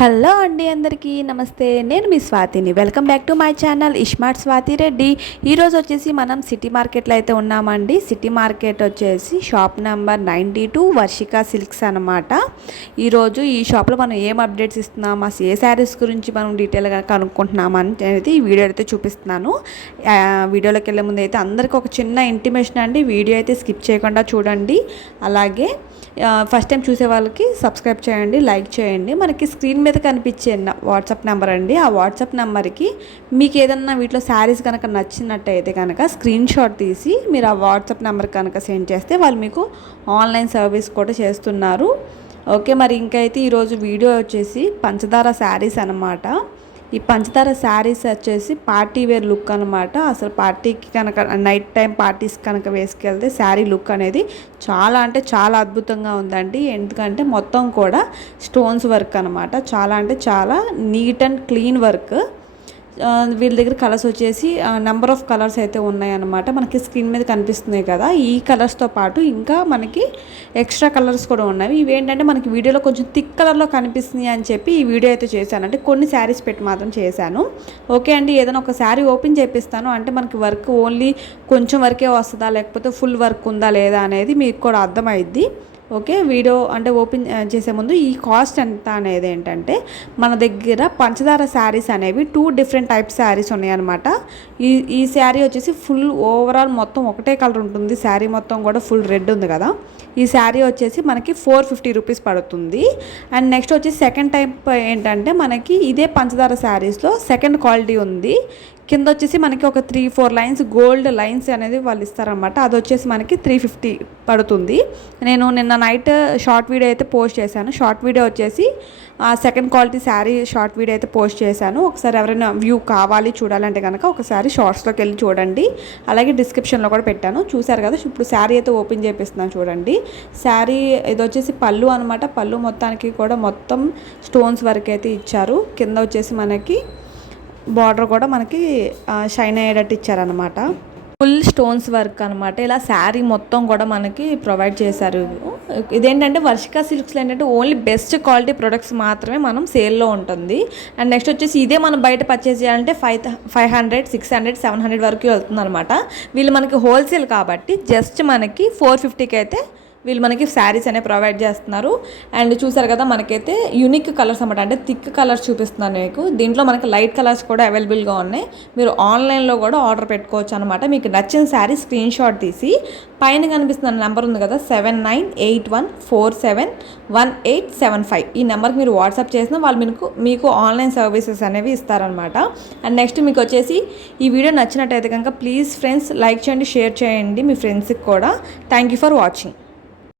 Hello అండి, అందరికీ నమస్తే. నేను మీ స్వాతిని. Welcome back to my channel iSmart Swathi Reddy. ఈరోజు వచ్చేసి మనం సిటీ మార్కెట్లో అయితే ఉన్నామండి. సిటీ మార్కెట్ వచ్చేసి షాప్ నెంబర్ 92 వర్షిక సిల్క్స్ అనమాట. ఈరోజు ఈ షాప్లో మనం ఏం అప్డేట్స్ ఇస్తున్నాం, అసలు ఏ శారీస్ గురించి మనం డీటెయిల్గా కనుక్కుంటున్నాం అనేది ఈ వీడియో అయితే చూపిస్తున్నాను. వీడియోలోకి వెళ్ళే ముందు అయితే అందరికీ ఒక చిన్న ఇంటిమేషన్ అండి, వీడియో అయితే స్కిప్ చేయకుండా చూడండి. అలాగే ఫస్ట్ టైం చూసే వాళ్ళకి సబ్స్క్రైబ్ చేయండి, లైక్ చేయండి. మనకి స్క్రీన్ మీద కనిపించే వాట్సాప్ నెంబర్ అండి. ఆ వాట్సాప్ నెంబర్కి మీకు ఏదన్నా వీటిలో శారీస్ కనుక నచ్చినట్టయితే కనుక స్క్రీన్ షాట్ తీసి మీరు ఆ వాట్సాప్ నెంబర్ కనుక సెండ్ చేస్తే వాళ్ళు మీకు ఆన్లైన్ సర్వీస్ కూడా చేస్తున్నారు. ఓకే, మరి ఇంకైతే ఈరోజు వీడియో వచ్చేసి పంచదార శారీస్ అనమాట. ఈ పంచదార శారీస్ వచ్చేసి పార్టీ వేర్ లుక్ అనమాట. అసలు పార్టీకి కనుక నైట్ టైం పార్టీస్ కనుక వేసుకెళ్తే శారీ లుక్ అనేది చాలా అంటే చాలా అద్భుతంగా ఉందండి. ఎందుకంటే మొత్తం కూడా స్టోన్స్ వర్క్ అనమాట. చాలా అంటే చాలా నీట్ అండ్ క్లీన్ వర్క్. వీళ్ళ దగ్గర కలర్స్ వచ్చేసి నెంబర్ ఆఫ్ కలర్స్ అయితే ఉన్నాయన్నమాట. మనకి స్క్రీన్ మీద కనిపిస్తున్నాయి కదా, ఈ కలర్స్తో పాటు ఇంకా మనకి ఎక్స్ట్రా కలర్స్ కూడా ఉన్నాయి. ఇవి ఏంటంటే మనకి వీడియోలో కొంచెం థిక్ కలర్లో కనిపిస్తున్నాయి అని చెప్పి ఈ వీడియో అయితే చేశాను. అంటే కొన్ని శారీస్ పెట్టి మాత్రం చేశాను. ఓకే అండి, ఏదైనా ఒక శారీ ఓపెన్ చేపిస్తాను. అంటే మనకి వర్క్ ఓన్లీ కొంచెం వరకే వస్తుందా లేకపోతే ఫుల్ వర్క్ ఉందా లేదా అనేది మీకు కూడా అర్థమైద్ది. ఓకే, వీడియో అంటే ఓపెన్ చేసే ముందు ఈ కాస్ట్ ఎంత అనేది ఏంటంటే, మన దగ్గర పంచదార శారీస్ అనేవి 2 డిఫరెంట్ టైప్స్ శారీస్ ఉన్నాయన్నమాట. ఈ శారీ వచ్చేసి ఫుల్ ఓవరాల్ మొత్తం ఒకటే కలర్ ఉంటుంది. శారీ మొత్తం కూడా ఫుల్ రెడ్ ఉంది కదా. ఈ శారీ వచ్చేసి మనకి 450 రూపీస్ పడుతుంది. అండ్ నెక్స్ట్ వచ్చేసి సెకండ్ టైప్ ఏంటంటే, మనకి ఇదే పంచదార శారీస్లో సెకండ్ క్వాలిటీ ఉంది. కింద వచ్చేసి మనకి ఒక 3-4 లైన్స్ గోల్డ్ లైన్స్ అనేది వాళ్ళు ఇస్తారనమాట. అది వచ్చేసి మనకి 350 పడుతుంది. నేను నిన్న నైట్ షార్ట్ వీడియో అయితే పోస్ట్ చేశాను. షార్ట్ వీడియో వచ్చేసి second quality sari short video అయితే పోస్ట్ చేశాను. ఒకసారి ఎవరైనా వ్యూ కావాలి చూడాలంటే కనుక ఒకసారి షార్ట్స్లోకి వెళ్ళి చూడండి. అలాగే డిస్క్రిప్షన్లో కూడా పెట్టాను, చూసారు కదా. ఇప్పుడు శారీ అయితే ఓపెన్ చేపిస్తున్నాను చూడండి. శారీ ఇది వచ్చేసి పళ్ళు అనమాట. పళ్ళు మొత్తానికి కూడా మొత్తం స్టోన్స్ వరకు అయితే ఇచ్చారు. కింద వచ్చేసి మనకి బార్డర్ కూడా మనకి షైన్ అయ్యేటట్టు ఇచ్చారనమాట. ఫుల్ స్టోన్స్ వర్క్ అనమాట. ఇలా శారీ మొత్తం కూడా మనకి ప్రొవైడ్ చేశారు. ఇదేంటంటే వర్షిక సిల్క్స్లో ఏంటంటే ఓన్లీ బెస్ట్ క్వాలిటీ ప్రొడక్ట్స్ మాత్రమే మనం సేల్లో ఉంటుంది. అండ్ నెక్స్ట్ వచ్చేసి ఇదే మనం బయట పర్చేస్ చేయాలంటే 500, 600, 700 వరకు వెళ్తుంది అనమాట. వీళ్ళు మనకి హోల్సేల్ కాబట్టి జస్ట్ మనకి 450కి అయితే వీళ్ళు మనకి శారీస్ అనేవి ప్రొవైడ్ చేస్తున్నారు. అండ్ చూసారు కదా, మనకైతే యూనిక్ కలర్స్ అనమాట. అంటే థిక్ కలర్స్ చూపిస్తున్నాను మీకు. దీంట్లో మనకి లైట్ కలర్స్ కూడా అవైలబుల్గా ఉన్నాయి. మీరు ఆన్లైన్లో కూడా ఆర్డర్ పెట్టుకోవచ్చు అనమాట. మీకు నచ్చిన శారీ స్క్రీన్ షాట్ తీసి పైన కనిపిస్తున్న నెంబర్ ఉంది కదా, 7981471875, ఈ నెంబర్కి మీరు వాట్సాప్ చేసినా వాళ్ళు మీకు ఆన్లైన్ సర్వీసెస్ అనేవి ఇస్తారనమాట. అండ్ నెక్స్ట్ మీకు వచ్చేసి ఈ వీడియో నచ్చినట్టయితే కనుక ప్లీజ్ ఫ్రెండ్స్ లైక్ చేయండి, షేర్ చేయండి మీ ఫ్రెండ్స్కి కూడా. Thank you for watching.